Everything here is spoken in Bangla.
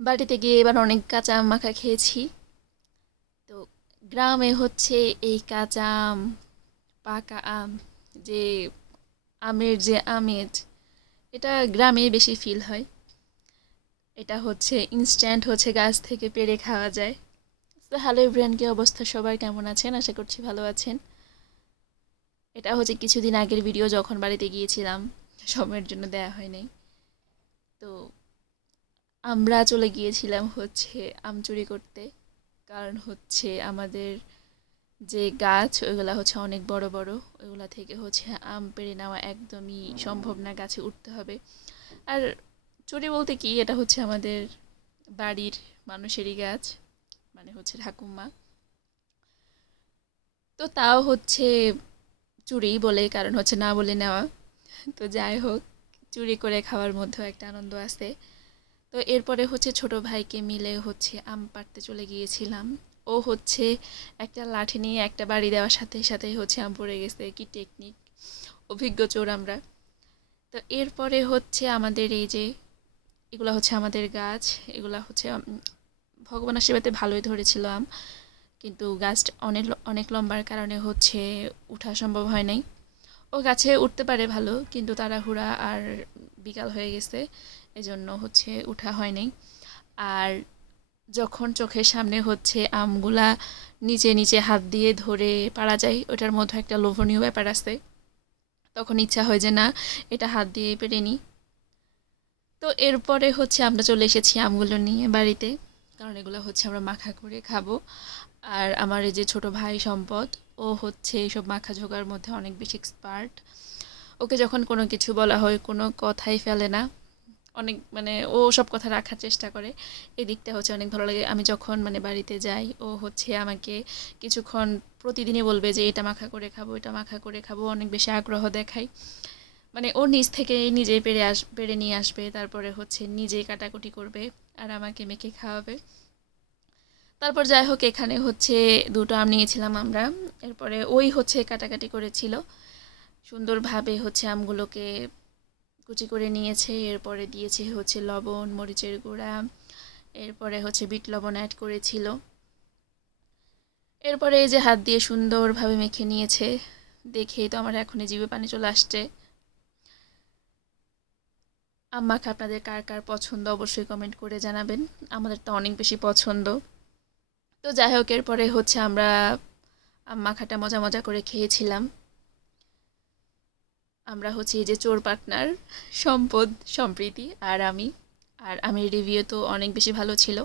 বাড়িতে গিয়ে এবার অনেক কাঁচা আম মাখা খেয়েছি। তো গ্রামে হচ্ছে এই কাঁচা আম, পাকা আম, যে আমের যে আমেজ, এটা গ্রামে বেশি ফিল হয়। এটা হচ্ছে ইনস্ট্যান্ট, হচ্ছে গাছ থেকে পেড়ে খাওয়া যায়। তো হ্যালো এভরিওয়ান, কি অবস্থা সবার, কেমন আছেন? আশা করছি ভালো আছেন। এটা হচ্ছে কিছুদিন আগের ভিডিও, যখন বাড়িতে গিয়েছিলাম, সময়ের জন্য দেয়া হয় নাই। তো আমরা চলে গিয়েছিলাম হচ্ছে আম চুরি করতে। কারণ হচ্ছে আমাদের যে গাছ, ওইগুলা হচ্ছে অনেক বড় বড়। ওইগুলা থেকে হচ্ছে আম পেড়ে নেওয়া একদমই সম্ভব না, গাছে উঠতে হবে। আর চুরি বলতে কি, এটা হচ্ছে আমাদের বাড়ির মানুষেরই গাছ, মানে হচ্ছে ঠাকুমা। তো তাও হচ্ছে চুরি বলে, কারণ হচ্ছে না বলে নেওয়া। তো যাই হোক, চুরি করে খাওয়ার মধ্যেও একটা আনন্দ আছে। তো এরপরে হচ্ছে ছোট ভাইকে মিলে হচ্ছে আম পাড়তে চলে গিয়েছিলাম। ও হচ্ছে একটা লাঠি নিয়ে একটা বাড়ি দেওয়ার সাথে সাথে হচ্ছে আম পড়ে গেছে, কি টেকনিক! অভিজ্ঞ চোর আমরা। তো এরপরে হচ্ছে আমাদের এই যে, এগুলা হচ্ছে আমাদের গাছ। এগুলা হচ্ছে ভগবান আশীর্বাদে ভালোই ধরেছিল আম, কিন্তু গাছটা অনেক অনেক লম্বার কারণে হচ্ছে উঠা সম্ভব হয় নাই। ও গাছে উঠতে পারে ভালো, কিন্তু তাড়াহুড়া আর বিকাল হয়ে গেছে, এজন্য হচ্ছে উঠা হয় নাই। আর যখন চোখের সামনে হচ্ছে আমগুলা নিচে নিচে হাত দিয়ে ধরে পারা যায়, ওটার মধ্যে একটা লোভনীয় ব্যাপার আছে। তখন ইচ্ছা হয় যে না, এটা হাত দিয়ে পেরে নিই। তো এরপরে হচ্ছে আমরা চলে এসেছি আমগুলো নিয়ে বাড়িতে, কারণ এগুলো হচ্ছে আমরা মাখা করে খাবো। আর আমার এই যে ছোট ভাই সম্পদ, ও হচ্ছে এইসব মাখা ঝোকার মধ্যে অনেক বেশি এক্সপার্ট। ওকে যখন কোনো কিছু বলা হয়, কোনো কথাই ফেলে না। অনেক মানে ও সব কথা রাখার চেষ্টা করে। এই দিকটা হচ্ছে অনেক ভালো লাগে। আমি যখন মানে বাড়িতে যাই, ও হচ্ছে আমাকে কিছুক্ষণ প্রতিদিনই বলবে যে এটা মাখা করে খাবো, এটা মাখা করে খাবো, অনেক বেশি আগ্রহ দেখায়। মানে ও নিজ থেকে নিজেই পেরে নিয়ে আসবে, তারপরে হচ্ছে নিজেই কাটাকুটি করবে আর আমাকে মেখে খাওয়াবে। তারপর যাই হোক, এখানে হচ্ছে দুটো আম নিয়েছিলাম আমরা। এরপরে ওই হচ্ছে কাটাকাটি করেছিল সুন্দরভাবে, হচ্ছে আমগুলোকে কুচি করে নিয়েছে। এরপরে দিয়েছে হচ্ছে লবণ, মরিচের গুঁড়া, এরপরে হচ্ছে বিট লবণ অ্যাড করেছিল। এরপরে এই যে হাত দিয়ে সুন্দরভাবে মেখে নিয়েছে, দেখেই তো আমার এখনই জিভে পানি চলে আসছে। আম মাখা আপনাদের কার কার পছন্দ অবশ্যই কমেন্ট করে জানাবেন। আমাদের তো অনেক বেশি পছন্দ। তো যাই হোক, এরপরে হচ্ছে আমরা আম মাখাটা মজা মজা করে খেয়েছিলাম। আমরা হচ্ছে এই যে চোর পার্টনার, সম্পদ, সম্প্রীতি আর আমি। আর আমের রিভিউ তো অনেক বেশি ভালো ছিল।